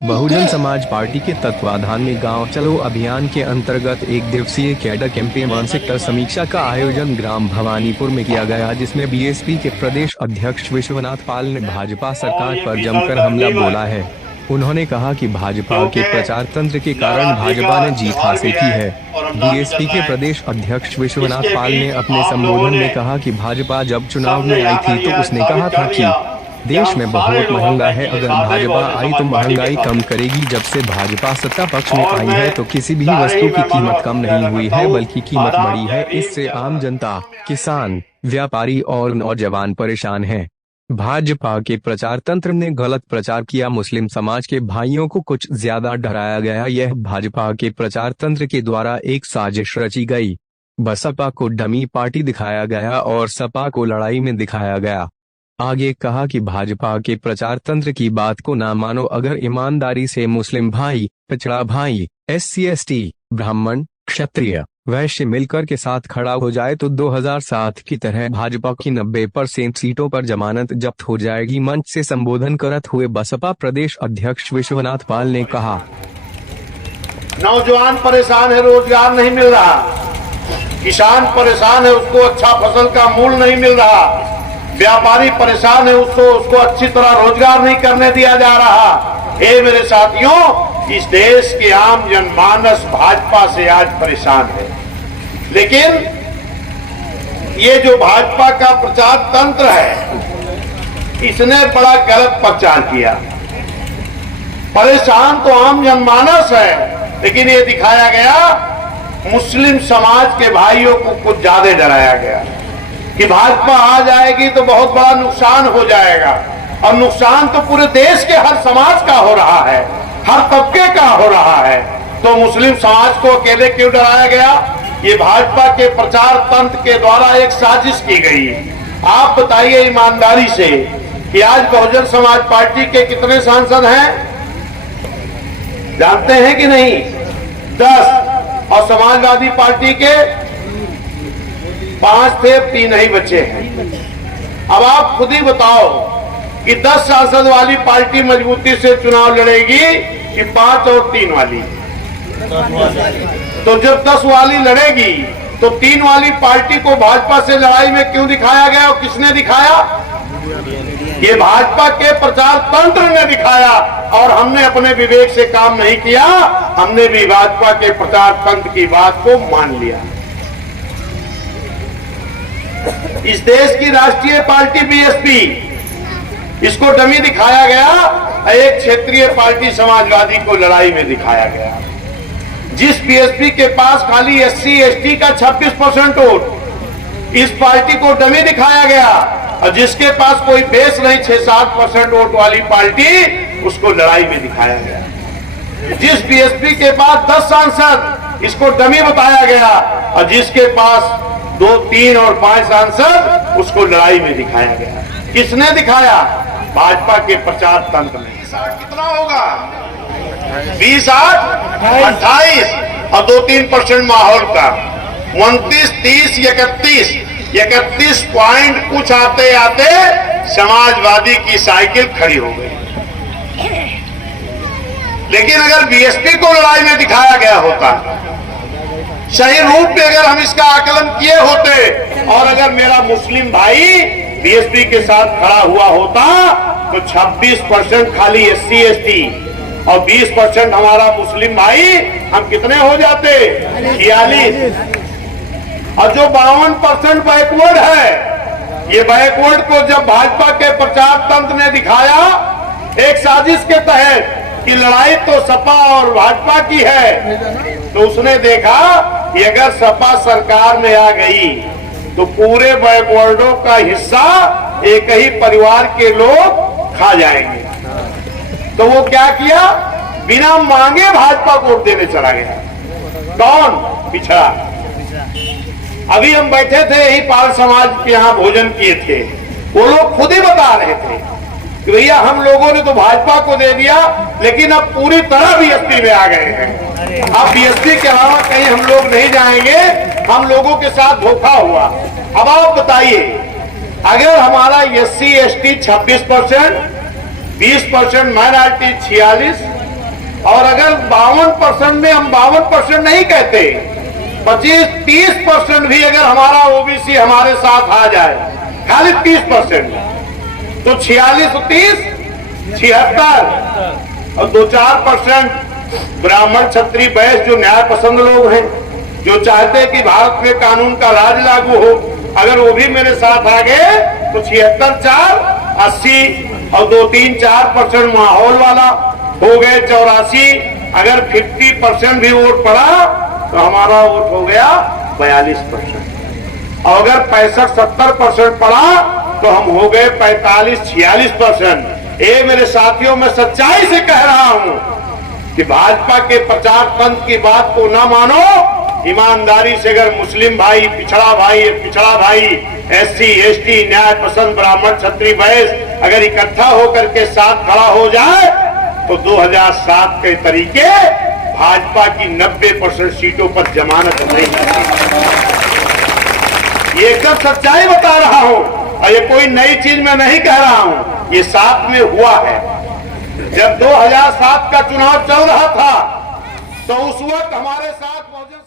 Bahujan Samaj party के तत्वाधान में गांव चलो अभियान के अंतर्गत एक दिवसीय कैडर कैंपेन मानसिक समीक्षा का आयोजन ग्राम भवानीपुर में किया गया, जिसमें बीएसपी के प्रदेश अध्यक्ष विश्वनाथ पाल ने भाजपा सरकार पर जमकर हमला बोला है। उन्होंने कहा कि भाजपा के प्रचार तंत्र के कारण भाजपा ने जीत हासिल की है। बीएसपी के प्रदेश अध्यक्ष विश्वनाथ पाल ने अपने संबोधन में कहा कि भाजपा जब चुनाव में आई थी तो उसने कहा था कि देश में बहुत महंगा है, अगर भाजपा आई तो महंगाई कम करेगी। जब से भाजपा सत्ता पक्ष में आई है तो किसी भी वस्तु की कीमत कम नहीं हुई है, बल्कि कीमत बढ़ी है। इससे आम जनता, किसान, व्यापारी और नौजवान परेशान हैं। भाजपा के प्रचार तंत्र ने गलत प्रचार किया, मुस्लिम समाज के भाइयों को कुछ ज्यादा डराया गया। यह भाजपा के प्रचार तंत्र के द्वारा एक साजिश रची गई। बसपा को डमी पार्टी दिखाया गया और सपा को लड़ाई में दिखाया गया। आगे कहा कि भाजपा के प्रचार तंत्र की बात को ना मानो। अगर ईमानदारी से मुस्लिम भाई, पिछड़ा भाई, SC ST, ब्राह्मण, क्षत्रिय, वैश्य मिलकर के साथ खड़ा हो जाए तो 2007 की तरह भाजपा की 90% सीटों पर जमानत जब्त हो जाएगी। मंच से संबोधन करते हुए बसपा प्रदेश अध्यक्ष विश्वनाथ पाल ने कहा, नौजवान परेशान है, रोजगार नहीं मिल रहा। किसान परेशान है, उसको अच्छा फसल का मूल्य नहीं मिल रहा। व्यापारी परेशान है, उसको अच्छी तरह रोजगार नहीं करने दिया जा रहा। हे मेरे साथियों, इस देश के आम जनमानस भाजपा से आज परेशान है। लेकिन ये जो भाजपा का प्रचार तंत्र है, इसने बड़ा गलत प्रचार किया। परेशान तो आम जनमानस है, लेकिन ये दिखाया गया मुस्लिम समाज के भाइयों को कुछ ज्यादा डराया गया कि भाजपा आ जाएगी तो बहुत बड़ा नुकसान हो जाएगा। और नुकसान तो पूरे देश के हर समाज का हो रहा है, हर तबके का हो रहा है। तो मुस्लिम समाज को अकेले क्यों डराया गया? ये भाजपा के प्रचार तंत्र के द्वारा एक साजिश की गई। आप बताइए ईमानदारी से कि आज बहुजन समाज पार्टी के कितने सांसद हैं, जानते हैं कि नहीं? 10। और समाजवादी पार्टी के 5 थे, 3 ही बचे हैं। अब आप खुद ही बताओ कि 10 सांसद वाली पार्टी मजबूती से चुनाव लड़ेगी कि 5 और 3 वाली? तो जब 10 वाली लड़ेगी तो 3 वाली पार्टी को भाजपा से लड़ाई में क्यों दिखाया गया और किसने दिखाया? ये भाजपा के प्रचार तंत्र ने दिखाया। और हमने अपने विवेक से काम नहीं किया, हमने भी भाजपा के प्रचार तंत्र की बात को मान लिया। इस देश की राष्ट्रीय पार्टी बीएसपी, इसको डमी दिखाया गया। एक क्षेत्रीय पार्टी समाजवादी को लड़ाई में दिखाया गया। जिस बीएसपी के पास खाली SC ST का 26% वोट, इस पार्टी को डमी दिखाया गया। और जिसके पास कोई बेस नहीं, 6-7% वोट वाली पार्टी, उसको लड़ाई में दिखाया गया। जिस बीएसपी के पास 10 सांसद, इसको डमी बताया गया। और जिसके पास 2, 3 और 5 सांसद, उसको लड़ाई में दिखाया गया। किसने दिखाया? भाजपा के प्रचार तंत्र ने। कितना होगा? 20, 8, 28 और 2-3% माहौल का 29, 30, 31 पॉइंट कुछ आते आते समाजवादी की साइकिल खड़ी हो गई। लेकिन अगर बीएसपी को लड़ाई में दिखाया गया होता, सही रूप में अगर हम इसका आकलन किए होते, और अगर मेरा मुस्लिम भाई बीएसपी के साथ खड़ा हुआ होता तो 26% खाली SC ST और 20% हमारा मुस्लिम भाई, हम कितने हो जाते? 46। और जो 52% बैकवर्ड है, ये बैकवर्ड को जब भाजपा के प्रचार तंत्र ने दिखाया एक साजिश के तहत कि लड़ाई तो सपा और भाजपा की है, तो उसने देखा कि अगर सपा सरकार में आ गई तो पूरे बैकवर्डों का हिस्सा एक ही परिवार के लोग खा जाएंगे। तो वो क्या किया? बिना मांगे भाजपा को वोट देने चला गया। कौन? पिछड़ा। अभी हम बैठे थे यही पाल समाज के यहाँ भोजन किए थे, वो लोग खुद ही बता रहे थे कि भैया हम लोगों ने तो भाजपा को दे दिया, लेकिन अब पूरी तरह बीएसपी में आ गए हैं। अब बीएसपी के अलावा कहीं हम लोग नहीं जाएंगे, हम लोगों के साथ धोखा हुआ। अब आप बताइए, अगर हमारा SC ST 26%, 20% माइनॉरिटी 46, और अगर 52% में हम 52% नहीं कहते, 25-30% भी अगर हमारा ओबीसी हमारे साथ आ जाए, खाली 30%, तो 46 और 30 76, और 2-4% ब्राह्मण क्षत्रिय वैश्य जो न्याय पसंद लोग हैं, जो चाहते हैं कि भारत में कानून का राज लागू हो, अगर वो भी मेरे साथ आ गए तो 76-4 80, और 2-3-4% माहौल वाला हो गए 84। अगर 50% भी वोट पड़ा तो हमारा वोट हो गया 42%, और अगर 65-70% पड़ा तो हम हो गए 45-46%। ये मेरे साथियों, मैं सच्चाई से कह रहा हूं कि भाजपा के प्रचार तंत्र की बात को ना मानो, ईमानदारी से अगर मुस्लिम भाई, पिछड़ा भाई, SC ST, न्याय पसंद ब्राह्मण क्षत्रिय वैश्य अगर इकट्ठा होकर के साथ खड़ा हो जाए तो 2007 के तरीके भाजपा की 90% सीटों पर जमानत नहीं है। ये एकदम सच्चाई बता रहा हूं, और ये कोई नई चीज मैं नहीं कह रहा हूं, ये 7 में हुआ है। जब 2007 का चुनाव चल रहा था तो उस वक्त हमारे साथ मौजूद